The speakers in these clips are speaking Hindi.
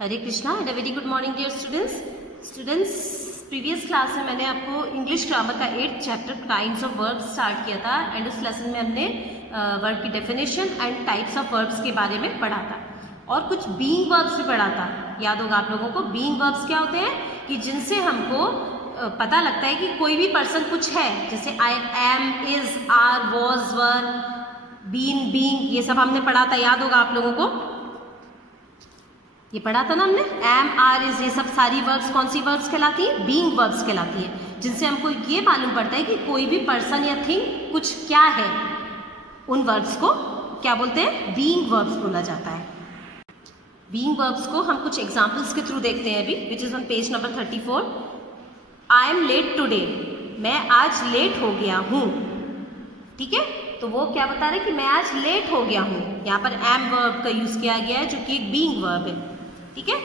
Hare Krishna and a very good morning dear students. Previous class में मैंने आपको इंग्लिश ग्रामर का 8th chapter kinds of verbs start किया था एंड उस लेसन में हमने वर्ब की definition and types of verbs के बारे में पढ़ा था और कुछ बीइंग वर्ब्स भी पढ़ा था। याद होगा आप लोगों को बीइंग वर्ब्स क्या होते हैं कि जिनसे हमको पता लगता है कि कोई भी पर्सन कुछ है, जैसे I am, is, are, was, were, been, being, ये सब हमने पढ़ा था। याद होगा आप लोगों को, ये पढ़ा था ना हमने। एम, आर, इज, ये सब सारी वर्ब्स कौन सी वर्ब्स कहलाती है? बीइंग वर्ब्स कहलाती है, जिनसे हमको ये मालूम पड़ता है कि कोई भी पर्सन या थिंग कुछ क्या है। उन वर्ब्स को क्या बोलते हैं? बीइंग वर्ब्स बोला जाता है। बीइंग वर्ब्स को हम कुछ एग्जाम्पल्स के थ्रू देखते हैं अभी, which is on page number 34। I am late today, मैं आज लेट हो गया हूँ। ठीक है, तो वो क्या बता रहे हैं कि मैं आज लेट हो गया हूँ। यहाँ पर एम वर्ब का यूज किया गया है जो कि एक बीइंग वर्ब है। ठीक है,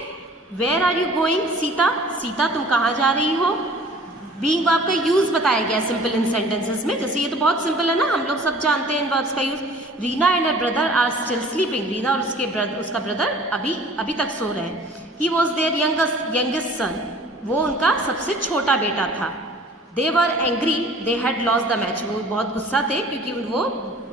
where are you going? Sita, Sita तुम कहाँ जा रही हो? बीइंग वर्ब का यूज बताया गया सिंपल इन सेंटेंसेस में। जैसे ये तो बहुत सिंपल है ना, हम लोग सब जानते हैं इन वर्ब्स का use. Reena and her brother are still sleeping, Reena और उसका ब्रदर अभी तक सो रहे हैं। He was their youngest son, वो उनका सबसे छोटा बेटा था। They were angry, they had lost the match, वो बहुत गुस्सा थे क्योंकि वो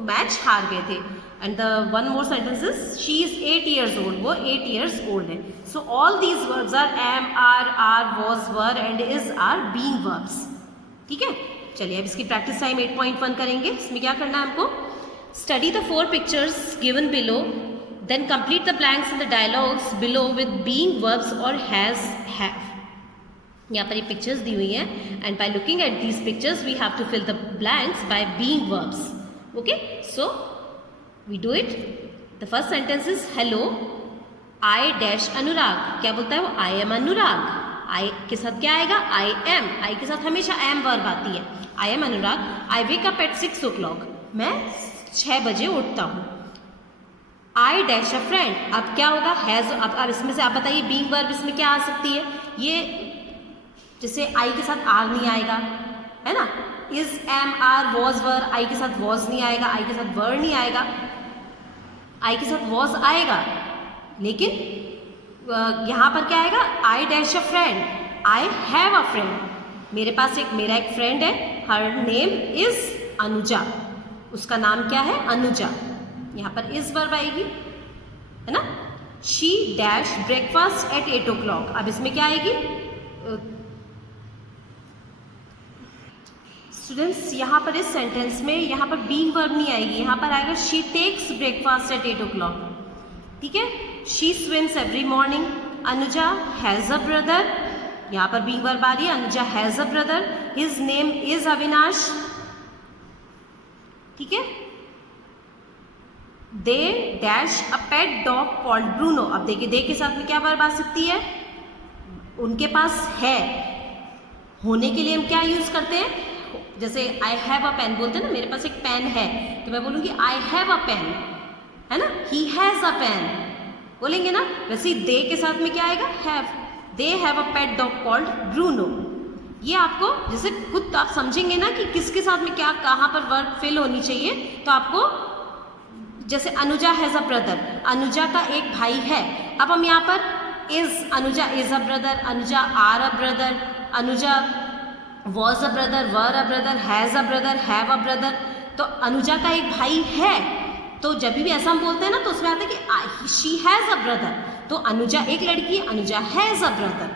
मैच हार गए थे। And the one more sentence is she is 8 years old, वो 8 years old है। So all these verbs are am, are, was, were and is are being verbs. ठीक है, चलिए अब इसकी प्रैक्टिस टाइम 8.1 करेंगे। इसमें क्या करना है हमको? Study the 4 pictures given below, then complete the blanks in the dialogues below with being verbs और हैज, हैव। यहाँ पर ये पिक्चर्स दी हुई हैं and by looking at these pictures we have to fill the blanks by being verbs. Okay, so we do it. The first sentence is hello I dash Anurag. क्या बोलता है वो? आई एम अनुराग। आई के साथ क्या आएगा? I am. आई के साथ हमेशा एम वर्ब आती है। I am Anurag. I wake up at 6 o'clock, मैं 6 बजे उठता हूँ। आई डैश अ फ्रेंड, अब क्या होगा? हैज। अब इसमें से आप बताइए बीइंग वर्ब इसमें क्या आ सकती है? ये जैसे आई के साथ आर नहीं आएगा, है ना। इज, एम, आर, वॉज, वर, आई के साथ वॉज नहीं आएगा, आई के साथ वर नहीं आएगा, आई के साथ वॉज आएगा, लेकिन यहाँ पर क्या आएगा? I dash a friend, I have a friend, मेरा एक फ्रेंड है, हर नेम इज अनुजा, उसका नाम क्या है? अनुजा। यहाँ पर इज वर्ब आएगी, है ना। She dash breakfast at 8 o'clock, अब इसमें क्या आएगी स्टूडेंट्स? यहाँ पर इस सेंटेंस में यहाँ पर बीइंग वर्ब नहीं आएगी, यहाँ पर आएगा she takes breakfast at 8 o'clock। ठीक है, she swims every morning. Anuja has a brother, यहाँ पर बीइंग वर्ब आ रही है। Anuja has a brother, his name is Avinash. ठीक है, they dash a pet dog called Bruno. अब देखिए दे के साथ में क्या वर्ब आ सकती है? उनके पास है, होने के लिए हम क्या यूज करते हैं? जैसे आई हैव अ पेन बोलते हैं ना, मेरे पास एक पेन है, तो मैं बोलूँगी आई हैव अ पेन, है ना। ही हैज़ अ पेन बोलेंगे ना। वैसे ही दे के साथ में क्या आएगा? Have. They have a pet dog called Bruno. ये आपको जैसे खुद आप समझेंगे ना कि किसके साथ में क्या, कहाँ पर वर्ब फिल होनी चाहिए, तो आपको जैसे Anuja has a brother, Anuja का एक भाई है। अब हम यहाँ पर is, Anuja is a brother, Anuja are a brother, Anuja was a brother, were a brother, has a brother, have a brother. तो अनुजा का एक भाई है, तो जब भी ऐसा हम बोलते हैं ना तो उसमें आता है कि शी हैज़ अ ब्रदर, तो अनुजा एक लड़की है, अनुजा हैज़ अ ब्रदर,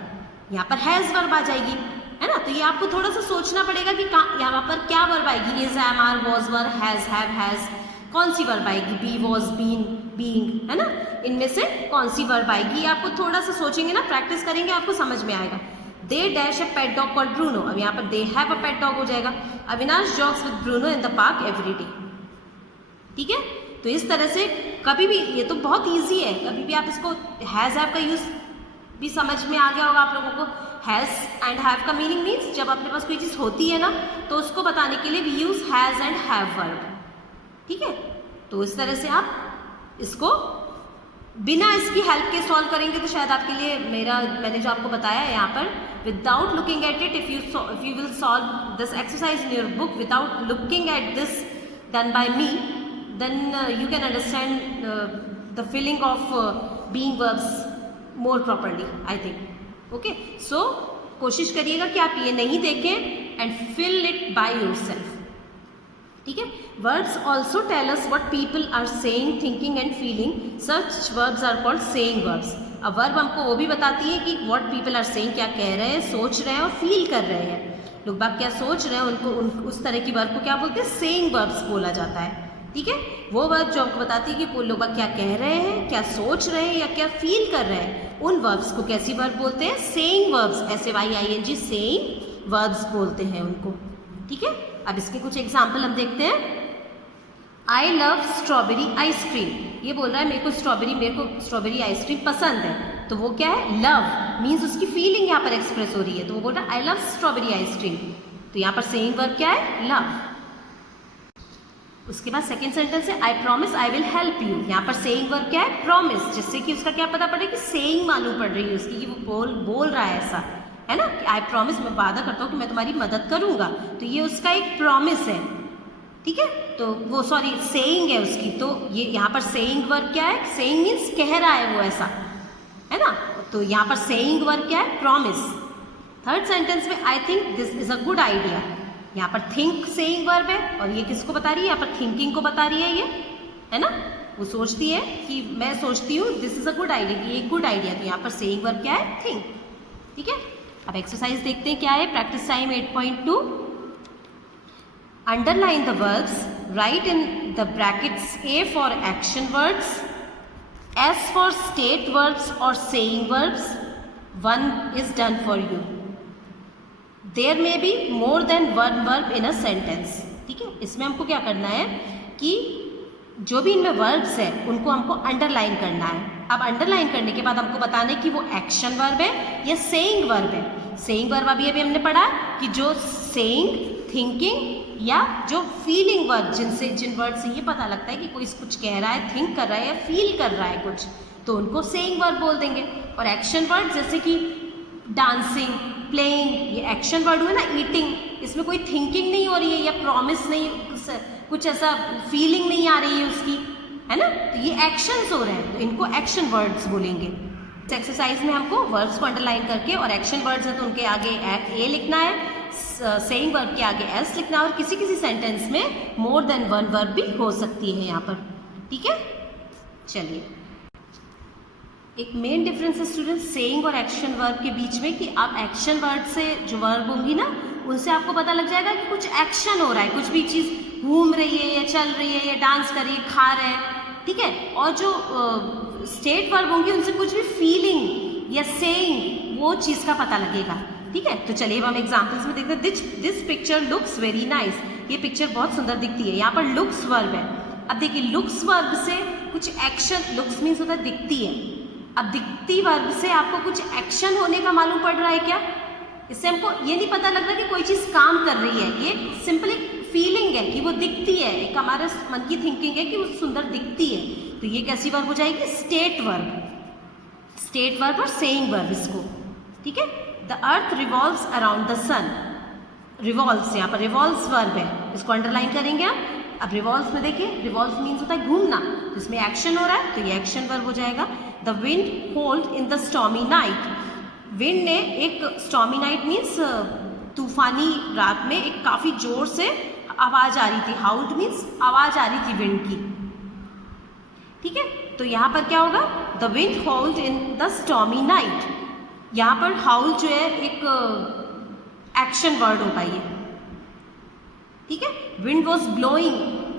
यहाँ पर हैज़ वर्ब आ जाएगी, है ना। तो ये आपको थोड़ा सा सोचना पड़ेगा कि यहाँ पर क्या वर्ब आएगी? Is, am, are, was, were, has, have, has, कौन सी वर्ब आएगी? बी, वॉज, बीन, बीइंग, है ना। इनमें से कौन सी वर्ब आएगी? ये आपको थोड़ा सा सोचेंगे ना, प्रैक्टिस करेंगे, आपको समझ में आएगा। They dash a pet dog called Bruno, अब यहाँ पर they have a pet dog हो जाएगा। Avinash जॉग्स with Bruno in the park every day. ठीक है, तो इस तरह से कभी भी, ये तो बहुत इजी है, कभी भी आप इसको हैज़, हैव का यूज भी समझ में आ गया होगा आप लोगों को। हैज़ एंड हैव का मीनिंग मीन्स जब अपने पास कोई चीज़ होती है ना, तो उसको बताने के लिए we use has and have verb. ठीक है, तो इस तरह से आप इसको बिना इसकी हेल्प के सॉल्व करेंगे तो शायद आपके लिए मैंने जो आपको बताया है यहाँ पर, without looking at it, if you will solve this exercise in your book without looking at this done by me, then you can understand the feeling of being verbs more properly I think. Okay, so कोशिश करिएगा कि आप ये नहीं देखें and fill it by yourself. ठीक है, words also tell us what people are saying, thinking and feeling, such words are called saying words. अब वर्ब हमको वो भी बताती है कि व्हाट पीपल आर सेइंग, क्या कह रहे हैं, सोच रहे हैं और फील कर रहे हैं। लोग बाग क्या सोच रहे हैं उनको उस तरह की वर्ब को क्या बोलते हैं, सेइंग वर्ब्स बोला जाता है। ठीक है, वो वर्ब जो हमको बताती है कि लोग बाग क्या कह रहे हैं, क्या सोच रहे हैं या क्या फील कर रहे हैं, उन वर्ब्स को कैसी वर्ब बोलते हैं, saying verbs, SAYING, saying verbs बोलते हैं उनको। ठीक है, अब इसके कुछ एग्जाम्पल हम देखते हैं। आई लव स्ट्रॉबेरी आइसक्रीम, ये बोल रहा है मेरे को स्ट्रॉबेरी आइसक्रीम पसंद है, तो वो क्या है, लव मीन्स उसकी फीलिंग यहाँ पर एक्सप्रेस हो रही है, तो वो बोल रहा है आई लव स्ट्रॉबेरी आइसक्रीम, तो यहाँ पर सेइंग वर्ब क्या है, लव। उसके बाद सेकेंड सेंटेंस है I promise I will help you, यहाँ पर सेइंग वर्ब क्या है, प्रॉमिस, जिससे कि उसका क्या पता पड़े कि सेइंग मालूम पड़ रही है उसकी, कि वो बोल रहा है ऐसा, है ना, कि आई प्रॉमिस, मैं वादा करता हूँ कि मैं तुम्हारी मदद करूँगा, तो ये उसका एक प्रॉमिस है। ठीक है, तो वो सेइंग है उसकी, तो ये यहाँ पर सेइंग वर्ब क्या है, सेइंग मीन्स कह रहा है वो ऐसा, है ना, तो यहाँ पर सेइंग वर्ब क्या है, प्रॉमिस। थर्ड सेंटेंस में I think this is a good idea, यहाँ पर थिंक सेइंग वर्ब है और ये किसको बता रही है, यहाँ पर थिंकिंग को बता रही है ये, है ना, वो सोचती है कि मैं सोचती हूँ this is a good idea, कि ये गुड आइडिया, तो यहाँ पर सेइंग वर्ब क्या है, थिंक। ठीक है, अब एक्सरसाइज देखते हैं क्या है, practice time 8.2। Underline the verbs, right in the brackets A for action words, S for state verbs or saying verbs. One is done for you. There may be more than one verb in a sentence. ठीक है, इसमें हमको क्या करना है कि जो भी इनमें वर्ब्स है उनको हमको अंडरलाइन करना है। अब अंडरलाइन करने के बाद हमको बताना है कि वो एक्शन वर्ब है या सेइंग वर्ब है। सेइंग वर्ब अभी हमने पढ़ा कि जो सेइंग, थिंकिंग या जो फीलिंग वर्ब, जिन वर्ड से ये पता लगता है कि कोई कुछ कह रहा है, थिंक कर रहा है या फील कर रहा है कुछ, तो उनको सेइंग वर्ब बोल देंगे। और एक्शन वर्ड जैसे कि डांसिंग, प्लेइंग, ये एक्शन वर्ड हुए ना, ईटिंग, इसमें कोई थिंकिंग नहीं हो रही है या प्रॉमिस नहीं, कुछ ऐसा फीलिंग नहीं आ रही है उसकी, है ना, तो ये एक्शंस हो रहे हैं, तो इनको एक्शन वर्ड्स बोलेंगे। इस एक्सरसाइज में हमको वर्ब्स को अंडरलाइन करके, और एक्शन वर्ड्स है तो उनके आगे ए लिखना है, सेइंग वर्ब के आगे एस लिखना है, और किसी किसी सेंटेंस में मोर देन वन वर्ब भी हो सकती है यहाँ पर। ठीक है, चलिए, एक मेन डिफरेंस है स्टूडेंट्स सेइंग और एक्शन वर्ब के बीच में कि आप एक्शन वर्ड से जो वर्ब होंगी ना, उनसे आपको पता लग जाएगा कि कुछ एक्शन हो रहा है, कुछ भी चीज़ घूम रही है या चल रही है या डांस कर रही है, खा रहे हैं। ठीक है, और जो स्टेट वर्ब होंगी उनसे कुछ भी फीलिंग या सेइंग, वो चीज़ का पता लगेगा। ठीक है, तो चलिए अब हम एग्जाम्पल्स में देखते हैं। This picture looks very nice, ये पिक्चर बहुत सुंदर दिखती है, यहाँ पर लुक्स वर्ब है। अब देखिए, लुक्स वर्ब से कुछ एक्शन, लुक्स मीन्स होता है दिखती है, अब दिखती वर्ब से आपको कुछ एक्शन होने का मालूम पड़ रहा है क्या? इससे हमको ये नहीं पता लग रहा कि कोई चीज़ काम कर रही है, ये सिंपली फीलिंग है कि वो दिखती है, एक हमारे मन की थिंकिंग है कि वो सुंदर दिखती है, तो ये कैसी वर्ब हो जाएगी? State verb. स्टेट वर्ब और सेइंग वर्ब इसको। ठीक है, the earth revolves around the sun, revolves, यहाँ पर रिवॉल्व्स वर्ब है, इसको अंडरलाइन करेंगे आप। अब रिवॉल्व्स में देखिए, रिवॉल्व मीन्स होता है घूमना, तो इसमें एक्शन हो रहा है, तो ये एक्शन वर्ब हो जाएगा। The wind hold in the stormy night, wind ने एक स्टॉर्मी नाइट मीन्स तूफानी रात में एक काफ़ी जोर से आवाज़ आ रही थी, हाउल्ड मीन्स आवाज़ आ रही थी विंड की। ठीक है, तो यहाँ पर क्या होगा? The wind hold in the stormy night, यहाँ पर हाउल जो है एक एक्शन वर्ड होगा ये। ठीक है, विंड वॉज ब्लोइंग,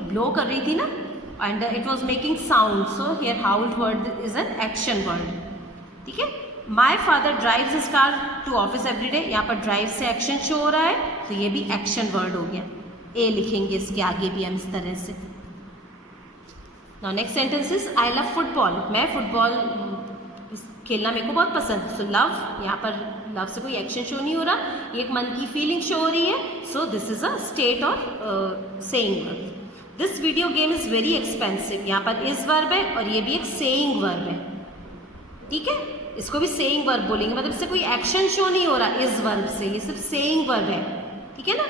ब्लो कर रही थी ना, and it was making sound, so here howled word is an action word. ठीक है, my father drives his car to office every day, यहाँ पर ड्राइव से एक्शन शो हो रहा है, तो ये भी एक्शन वर्ड हो गया। ए लिखेंगे इसके आगे भी हम इस तरह से। Now next sentence is I love football, मैं फुटबॉल खेलना मेरे को बहुत पसंद। सो लव, यहाँ पर लव से कोई एक्शन शो नहीं हो रहा, ये एक मन की फीलिंग शो हो रही है, so this is a state और saying verb. This video game is very expensive, यहाँ पर इज वर्ब है और ये भी एक सेइंग वर्ब है। ठीक है, इसको भी सेइंग वर्ब बोलेंगे, मतलब इससे कोई एक्शन शो नहीं हो रहा इस वर्ब से, ये सिर्फ सेइंग वर्ब है। ठीक है ना,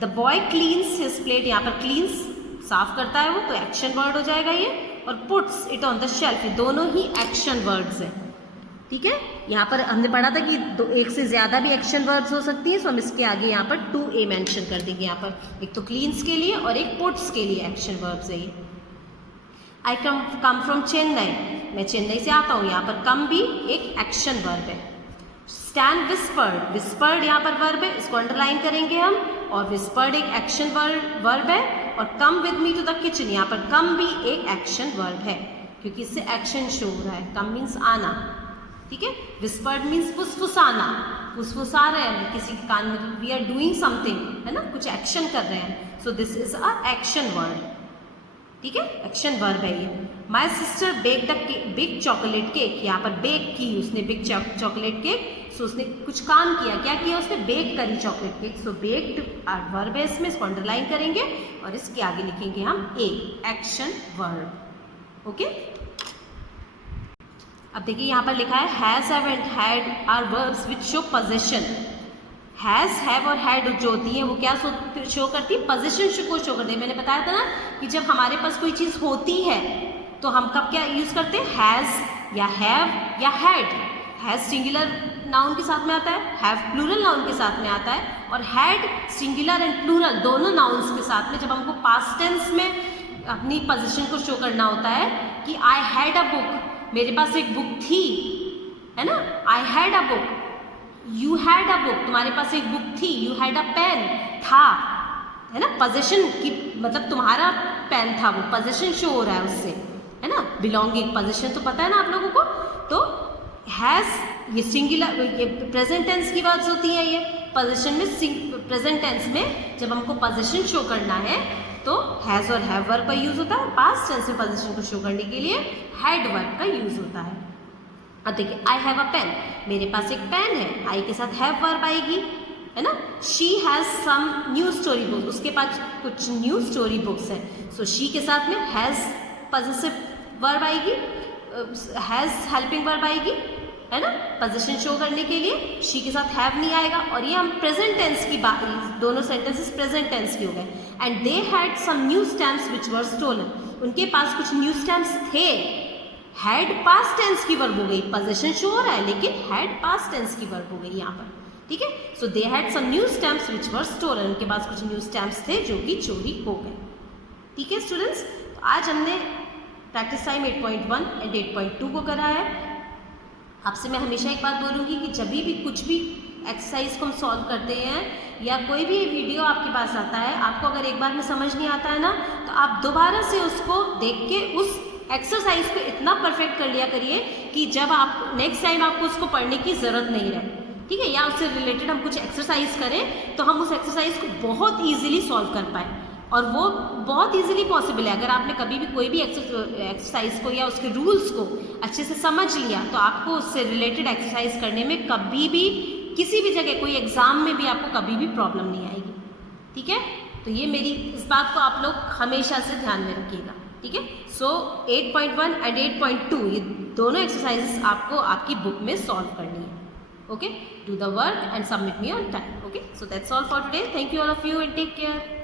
the boy cleans his plate, यहाँ पर क्लीन्स साफ करता है वो, तो एक्शन वर्ड हो जाएगा ये, और puts it on the shelf, ये दोनों ही एक्शन वर्ड्स हैं। ठीक है, यहाँ पर हमने पढ़ा था कि एक से ज़्यादा भी एक्शन वर्ब्स हो सकती हैं, सो हम इसके आगे यहाँ पर 2a मेंशन कर देंगे। यहाँ पर एक तो क्लीन्स के लिए और एक पुट्स के लिए एक्शन वर्ब्स है ये। आई कम फ्रॉम चेन्नई, मैं चेन्नई से आता हूँ, यहाँ पर कम भी एक एक्शन वर्ब है। स्टैन विस्पर्ड, विस्पर्ड यहाँ पर वर्ब है, इसको अंडरलाइन करेंगे हम, और विस्पर्ड एक एक्शन वर्ब है। और come with me to the kitchen, यहाँ पर कम भी एक एक्शन वर्ब है क्योंकि इससे एक्शन शो हो रहा है। कम मीन्स आना, ठीक है। विस्पर्ड मीन्स फुसफुसाना, फुसफुसा रहे हैं किसी के कान में, वी आर डूइंग समथिंग, है ना, कुछ एक्शन कर रहे हैं, सो this is a action word, ठीक है, एक्शन वर्ब है ये। My sister baked a big chocolate cake, यहाँ पर बेक की उसने बिग चॉकलेट केक, सो उसने कुछ काम किया, क्या किया उसने, बेक करी चॉकलेट केक, सो बेक्ड वर्ब है इसमें, इसको अंडरलाइन करेंगे और इसके आगे लिखेंगे हम ए, एक्शन वर्ब, ओके। अब देखिए यहाँ पर लिखा है has, have and had are verbs which show position. Has, have और हैड जो होती है वो क्या शो करती है, पोजीशन को शो करती है। मैंने बताया था ना कि जब हमारे पास कोई चीज़ होती है तो हम कब क्या यूज़ करते हैं, हैज़ या हैव या हैड। हैज़ सिंगुलर नाउन के साथ में आता है, हैव प्लूरल नाउन के साथ में आता है, और हैड सिंगुलर एंड प्लूरल दोनों नाउन्स के साथ में। जब हमको पास्ट टेंस में अपनी पोजीशन को शो करना होता है कि आई हैड अ बुक, मेरे पास एक बुक थी, है ना, I had a book, you had a book, तुम्हारे पास एक बुक थी, यू हैड अ पेन, था, है ना, पोजीशन की मतलब तुम्हारा पेन था, वो पोजीशन शो हो रहा है उससे, है ना, बिलोंगिंग पोजीशन तो पता है ना आप लोगों को। तो हैज़ ये सिंगुलर, ये प्रेजेंट टेंस की वर्ड्स होती हैं, ये पोजीशन में, प्रेजेंट टेंस में जब हमको पोजीशन शो करना है तो हैज़ और हैव वर्ब का यूज़ होता है, और पास्ट टेंस में पोजीशन को शो करने के लिए हैड वर्ब का यूज़ होता है। अब देखिए आई हैव अ पेन, मेरे पास एक पेन है, आई के साथ हैव वर्ब आएगी, है ना। She has some new story books, उसके पास कुछ न्यू स्टोरी बुक्स है, सो शी के साथ में हैज़ पॉजिटिव वर्ब आएगी, हैज़ हेल्पिंग वर्ब आएगी, है ना, पोजीशन शो करने के लिए। शी के साथ हैव नहीं आएगा, और ये हम प्रेजेंट टेंस की बात, दोनों सेंटेंसेस प्रेजेंट टेंस के हो गए। And they had some new stamps which were stolen, उनके पास कुछ न्यू स्टैम्प्स थे, हैड पास्ट टेंस की वर्ब हो गई, पोजीशन शो हो रहा है लेकिन हैड पास्ट टेंस की वर्ब हो गई यहाँ पर, ठीक है। So they had some new stamps which were stolen, उनके पास कुछ न्यू स्टैम्प्स थे जो कि चोरी हो गए, ठीक है स्टूडेंट्स। तो आज हमने प्रैक्टिस टाइम 8.1 एंड 8.2 को करा है। आपसे मैं हमेशा एक बात बोलूँगी कि जब भी कुछ भी एक्सरसाइज को हम सॉल्व करते हैं या कोई भी वीडियो आपके पास आता है, आपको अगर एक बार में समझ नहीं आता है ना, तो आप दोबारा से उसको देख के उस एक्सरसाइज को इतना परफेक्ट कर लिया करिए कि जब आप नेक्स्ट टाइम आपको उसको पढ़ने की ज़रूरत नहीं रहे, ठीक है। या उससे रिलेटेड हम कुछ एक्सरसाइज करें तो हम उस एक्सरसाइज को बहुत ईजिली सॉल्व कर पाएँ, और वो बहुत इजीली पॉसिबल है। अगर आपने कभी भी कोई भी एक्सरसाइज को या उसके रूल्स को अच्छे से समझ लिया तो आपको उससे रिलेटेड एक्सरसाइज करने में कभी भी किसी भी जगह कोई एग्ज़ाम में भी आपको कभी भी प्रॉब्लम नहीं आएगी, ठीक है। तो ये मेरी इस बात को आप लोग हमेशा से ध्यान में रखिएगा, ठीक है। सो 8.1 एंड 8.2 ये दोनों एक्सरसाइजेस आपको आपकी बुक में सॉल्व करनी है, okay. Do the work and submit me on time, okay. So that's all for today, thank you all of you and take care.